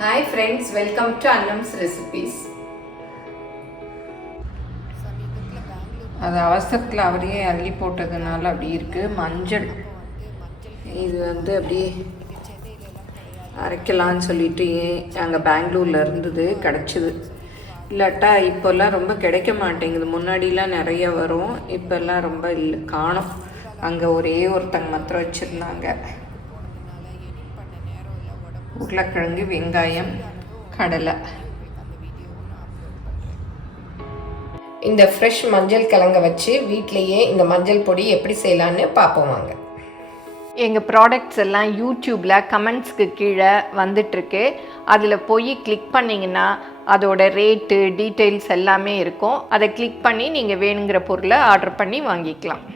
Hi friends, welcome to Annam's Recipes. அது அவசரத்தில் அவரையே அள்ளி போட்டதுனால அப்படி இருக்குது. மஞ்சள் இது வந்து அப்படியே அரைக்கலான்னு சொல்லிட்டு அங்கே பெங்களூரில் இருந்தது, கிடச்சிது. இல்லாட்டா இப்போல்லாம் ரொம்ப கிடைக்க மாட்டேங்குது. முன்னாடிலாம் நிறைய வரும், இப்போல்லாம் ரொம்ப இல்லை, காணும். அங்கே ஒரே ஒருத்தங்க மாத்திரம் வச்சுருந்தாங்க. உருளைக்கிழங்கு, வெங்காயம், கடலை. இந்த ஃப்ரெஷ் மஞ்சள் கிழங்க வச்சு வீட்டிலையே இந்த மஞ்சள் பொடி எப்படி செய்யலான்னு பார்ப்போம் வாங்க. எங்கள் ப்ராடக்ட்ஸ் எல்லாம் யூடியூப்பில் கமெண்ட்ஸ்க்கு கீழே வந்துட்டுருக்கு. அதில் போய் கிளிக் பண்ணிங்கன்னா அதோட ரேட்டு டீட்டெயில்ஸ் எல்லாமே இருக்கும். அதை கிளிக் பண்ணி நீங்கள் வேணுங்கிற பொருளை ஆர்டர் பண்ணி வாங்கிக்கலாம்.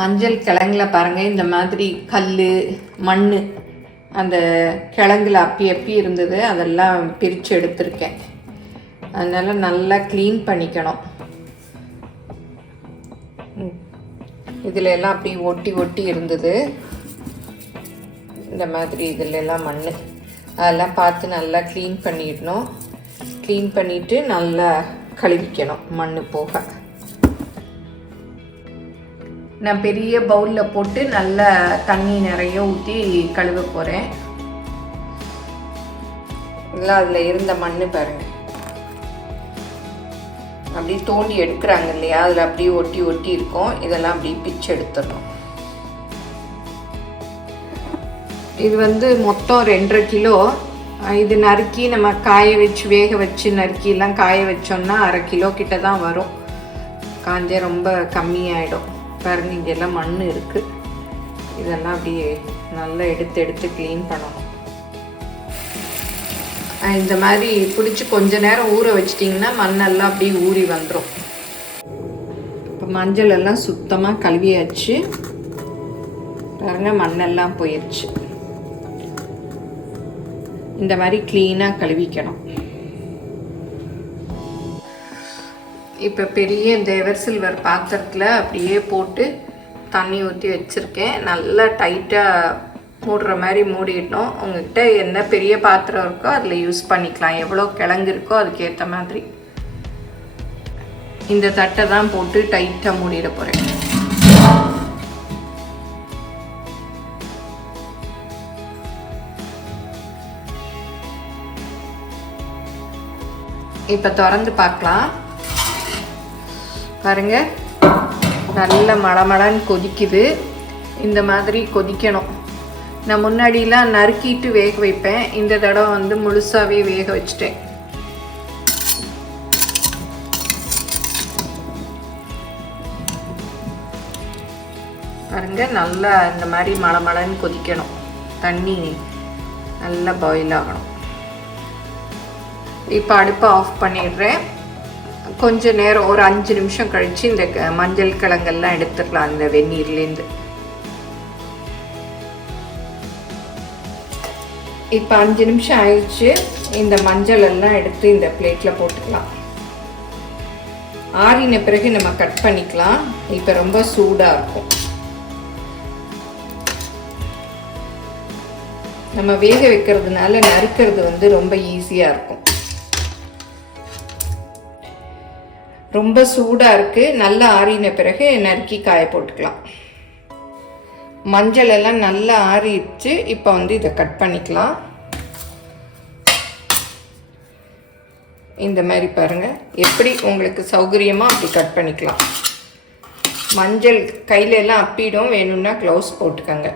மஞ்சள் கிழங்குல பாருங்கள், இந்த மாதிரி கல், மண் அந்த கிழங்குல அப்பி இருந்தது, அதெல்லாம் பிரித்து எடுத்திருக்கேன். அதனால் நல்லா க்ளீன் பண்ணிக்கணும். இதில் எல்லாம் அப்படி ஒட்டி இருந்தது. இந்த மாதிரி இதில் எல்லாம் மண், அதெல்லாம் பார்த்து நல்லா க்ளீன் பண்ணிடணும். க்ளீன் பண்ணிவிட்டு நல்லா கழுவிக்கணும் மண் போக. நான் பெரிய பவுலில் போட்டு நல்லா தண்ணி நிறைய ஊற்றி கழுவ போகிறேன். இல்லை அதில் இருந்த மண் பாருங்கள், அப்படியே தோண்டி எடுக்கிறாங்க இல்லையா, அதில் அப்படியே ஒட்டி இருக்கும். இதெல்லாம் அப்படியே பிச்சு எடுத்துடணும். இது வந்து மொத்தம் 2.5 கிலோ. இது நறுக்கி நம்ம காய வச்சு வேக வச்சு நறுக்கிலாம் காய வச்சோன்னா 1/2 கிலோ கிட்ட தான் வரும். காஞ்சே ரொம்ப கம்மியாயிடும். பாருங்க, இங்கெல்லாம் மண் இருக்குது. இதெல்லாம் அப்படியே நல்லா எடுத்து க்ளீன் பண்ணணும். இந்த மாதிரி பிடிச்சி கொஞ்ச நேரம் ஊற வச்சிட்டிங்கன்னா மண்ணெல்லாம் அப்படியே ஊறி வந்துடும். இப்போ மஞ்சள் எல்லாம் சுத்தமாக கழுவியாச்சு. பாருங்க, மண்ணெல்லாம் போயிடுச்சு. இந்த மாதிரி க்ளீனாக கழுவிக்கணும். இப்போ பெரிய இந்த எவர் சில்வர் பாத்திரத்தில் அப்படியே போட்டு தண்ணி ஊற்றி வச்சுருக்கேன். நல்லா டைட்டாக மூடுற மாதிரி மூடிடணும். உங்கள்கிட்ட என்ன பெரிய பாத்திரம் இருக்கோ அதில் யூஸ் பண்ணிக்கலாம். எவ்வளோ கிழங்கு இருக்கோ அதுக்கேற்ற மாதிரி. இந்த தட்டை தான் போட்டு டைட்டாக மூடிட போகிறேன். இப்போ திறந்து பார்க்கலாம். பாருங்க, நல்ல மடமடன்னு கொதிக்குது. இந்த மாதிரி கொதிக்கணும். நான் முன்னாடிலாம் நறுக்கிட்டு வேக வைப்பேன். இந்த தடவை வந்து முழுசாகவே வேக வச்சிட்டேன். பாருங்க, நல்லா இந்த மாதிரி மடமடன்னு கொதிக்கணும். தண்ணி நல்லா பாயில் ஆகணும். இப்போ அடுப்பை ஆஃப் பண்ணிடுறேன். கொஞ்ச நேரம் ஒரு 5 நிமிஷம் கழித்து இந்த மஞ்சள் கிழங்கெல்லாம் எடுத்துக்கலாம் இந்த வெந்நீர்லேருந்து. இப்போ 5 நிமிஷம் ஆயிடுச்சு. இந்த மஞ்சள் எல்லாம் எடுத்து இந்த பிளேட்டில் போட்டுக்கலாம். ஆறின பிறகு நம்ம கட் பண்ணிக்கலாம். இப்போ ரொம்ப சூடாக இருக்கும். நம்ம வேக வைக்கிறதுனால நறுக்கிறது வந்து ரொம்ப ஈஸியாக இருக்கும். ரொம்ப சூடாக இருக்குது. நல்லா ஆறின பிறகு நறுக்கி காய போட்டுக்கலாம். மஞ்சள் எல்லாம் நல்லா ஆறிடுச்சு. இப்போ வந்து இதை கட் பண்ணிக்கலாம். இந்த மாதிரி பாருங்கள், எப்படி உங்களுக்கு சௌகரியமாக அப்படி கட் பண்ணிக்கலாம். மஞ்சள் கையில எல்லாம் அப்பிடும், வேணும்னா க்ளவுஸ் போட்டுக்கோங்க.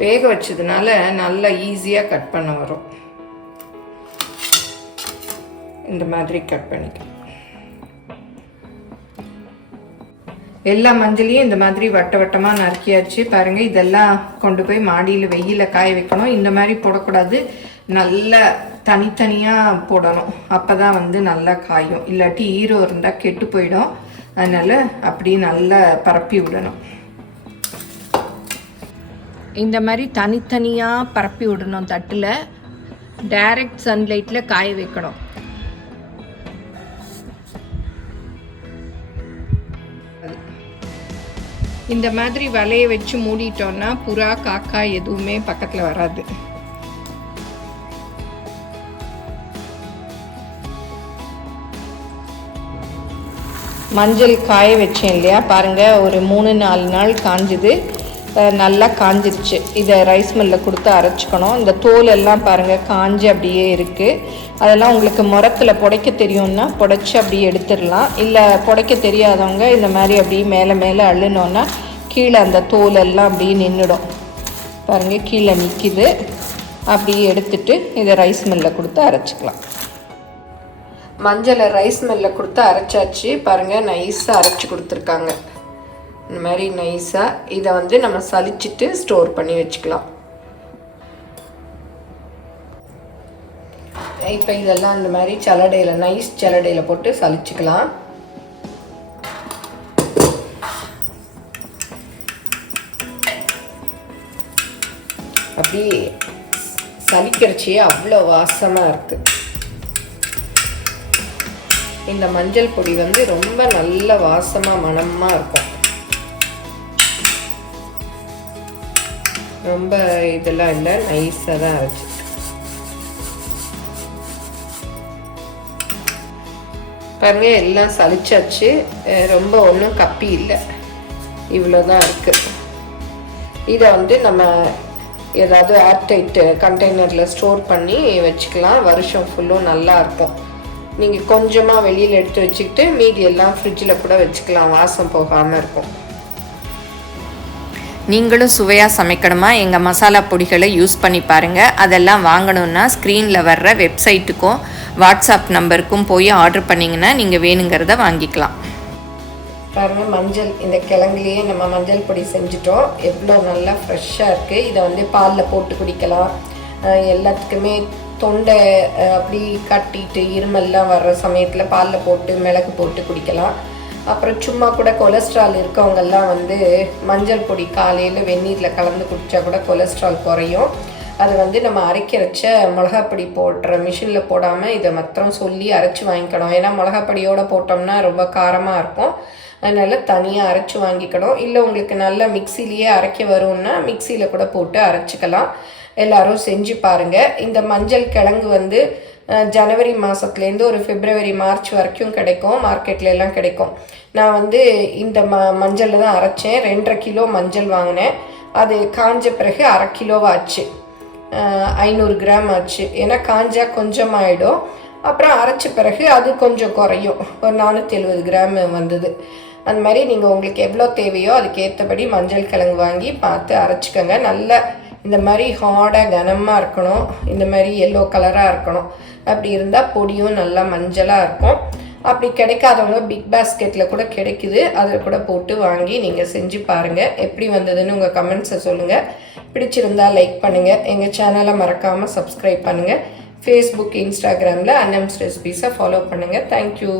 வேக வச்சதுனால நல்லா ஈஸியாக கட் பண்ண வரும். இந்த மாதிரி கட் பண்ணிக்கலாம். எல்லா மஞ்சளையும் இந்த மாதிரி வட்டமாக நறுக்கியாச்சு. பாருங்கள், இதெல்லாம் கொண்டு போய் மாடியில் வெயிலில் காய வைக்கணும். இந்த மாதிரி போடக்கூடாது, நல்லா தனித்தனியாக போடணும். அப்போ தான் வந்து நல்லா காயும். இல்லாட்டி ஈரம் இருந்தால் கெட்டு போயிடும். அதனால் அப்படியே நல்லா பரப்பி விடணும். இந்த மாதிரி தனித்தனியாக பரப்பி விடணும். தட்டில் டைரக்ட் சன்லைட்டில் காய வைக்கணும். இந்த மாதிரி வலையை வச்சு மூடிட்டோன்னா புறா காக்கா எதுவுமே பக்கத்தில் வராது. மஞ்சள் காய வச்சேன் இல்லையா, பாருங்கள் ஒரு 3-4 நாள் காஞ்சுது, நல்லா காஞ்சிருச்சு. இதை ரைஸ் மில்லில் கொடுத்து அரைச்சிக்கணும். இந்த தோல் எல்லாம் பாருங்கள் காஞ்சி அப்படியே இருக்குது. அதெல்லாம் உங்களுக்கு முரத்தில் புடைக்க தெரியும்னா புடைச்சி அப்படியே எடுத்துடலாம். இல்லை புடைக்க தெரியாதவங்க இந்த மாதிரி அப்படியே மேலே மேலே அள்ளுனோன்னா கீழே அந்த தோல் எல்லாம் அப்படியே நின்றுடும். பாருங்கள் கீழே நிற்கிது. அப்படியே எடுத்துட்டு இதை ரைஸ் மில்லில் கொடுத்து அரைச்சிக்கலாம். மஞ்சளை ரைஸ் மில்லில் கொடுத்து அரைச்சாச்சு. பாருங்கள் நைஸாக அரைச்சி கொடுத்துருக்காங்க. இந்த மாதிரி நைஸாக இதை வந்து நம்ம சலிச்சிட்டு ஸ்டோர் பண்ணி வச்சுக்கலாம். இப்போ இதெல்லாம் இந்த மாதிரி சலடையில் நைஸ் சலடையில் போட்டு சலிச்சுக்கலாம். அப்படி சலிக்கிறச்சியே அவ்வளோ வாசமாக இருக்குது. இந்த மஞ்சள் பொடி வந்து ரொம்ப நல்ல வாசமாக மணமாக இருக்கும். ரொம்ப இதெல்லாம் இல்லை, நைஸாக தான் அரைச்சி. பாருங்க எல்லாம் சலிச்சாச்சு. ரொம்ப ஒன்றும் கப்பி இல்லை, இவ்வளோதான் இருக்குது. இதை வந்து நம்ம ஏதாவது ஏர்டைட் கண்டெய்னரில் ஸ்டோர் பண்ணி வச்சுக்கலாம். வருஷம் ஃபுல்லும் நல்லாயிருக்கும். நீங்கள் கொஞ்சமாக வெளியில் எடுத்து வச்சுக்கிட்டு மீதி எல்லாம் ஃப்ரிட்ஜில் கூட வச்சுக்கலாம், வாசம் போகாமல் இருக்கும். நீங்களும் சுவையாக சமைக்கணுமா எங்கள் மசாலா பொடிகளை யூஸ் பண்ணி பாருங்கள். அதெல்லாம் வாங்கணுன்னா ஸ்க்ரீனில் வர்ற வெப்சைட்டுக்கும் வாட்ஸ்அப் நம்பருக்கும் போய் ஆர்டர் பண்ணிங்கன்னா நீங்கள் வேணுங்கிறத வாங்கிக்கலாம். பாருங்கள் மஞ்சள் இந்த கிழங்குலேயே நம்ம மஞ்சள் பொடி செஞ்சுட்டோம். எவ்வளோ நல்லா ஃப்ரெஷ்ஷாக இருக்குது. இதை வந்து பாலில் போட்டு குடிக்கலாம். எல்லாத்துக்குமே தொண்டை அப்படி கட்டிட்டு இருமல்லாம் வர்ற சமயத்தில் பாலில் போட்டு மிளகு போட்டு குடிக்கலாம். அப்புறம் சும்மா கூட கொலஸ்ட்ரால் இருக்கவங்கெல்லாம் வந்து மஞ்சள் பொடி காலையில் வெந்நீரில் கலந்து குடித்தா கூட கொலஸ்ட்ரால் குறையும். அது வந்து நம்ம அரைக்கிறச்ச மிளகாப்பொடி போடுற மிஷினில் போடாமல் இதை மாத்திரம் சொல்லி அரைச்சி வாங்கிக்கணும். ஏன்னா மிளகாப்பொடியோடு போட்டோம்னா ரொம்ப காரமாக இருக்கும். அதனால் தனியாக அரைச்சி வாங்கிக்கணும். இல்லை உங்களுக்கு நல்ல மிக்சிலேயே அரைக்க வரும்னா மிக்சியில் கூட போட்டு அரைச்சிக்கலாம். எல்லோரும் செஞ்சு பாருங்கள். இந்த மஞ்சள் கிழங்கு வந்து ஜனவரி மாதத்துலேருந்து ஒரு பிப்ரவரி மார்ச் வரைக்கும் கிடைக்கும், மார்க்கெட்டில் எல்லாம் கிடைக்கும். நான் வந்து இந்த மஞ்சளில் தான் அரைச்சேன். 2.5 கிலோ மஞ்சள் வாங்கினேன். அது காஞ்ச பிறகு 1/2 கிலோவாச்சு, 500 கிராம் ஆச்சு. ஏன்னா காஞ்சா கொஞ்சம் ஆகிடும். அப்புறம் அரைச்ச பிறகு அது கொஞ்சம் குறையும், ஒரு 470 கிராம் வந்தது. அந்த மாதிரி நீங்கள் உங்களுக்கு எவ்வளோ தேவையோ அதுக்கு ஏற்றபடி மஞ்சள் கிழங்கு வாங்கி பார்த்து அரைச்சிக்கோங்க. நல்லா இந்த மாதிரி ஹார்டாக கனமாக இருக்கணும், இந்த மாதிரி எல்லோ கலராக இருக்கணும். அப்படி இருந்தால் பொடியும் நல்லா மஞ்சளாக இருக்கும். அப்படி கிடைக்காதவங்க பிக் பாஸ்கெட்டில் கூட கிடைக்குது, அதில் கூட போட்டு வாங்கி நீங்கள் செஞ்சு பாருங்கள். எப்படி வந்ததுன்னு உங்கள் கமெண்ட்ஸை சொல்லுங்கள். பிடிச்சிருந்தால் லைக் பண்ணுங்கள். எங்கள் சேனலை மறக்காமல் சப்ஸ்கிரைப் பண்ணுங்கள். ஃபேஸ்புக், இன்ஸ்டாகிராமில் அன்னம்ஸ் ரெசிபீஸை ஃபாலோ பண்ணுங்கள். தேங்க்யூ.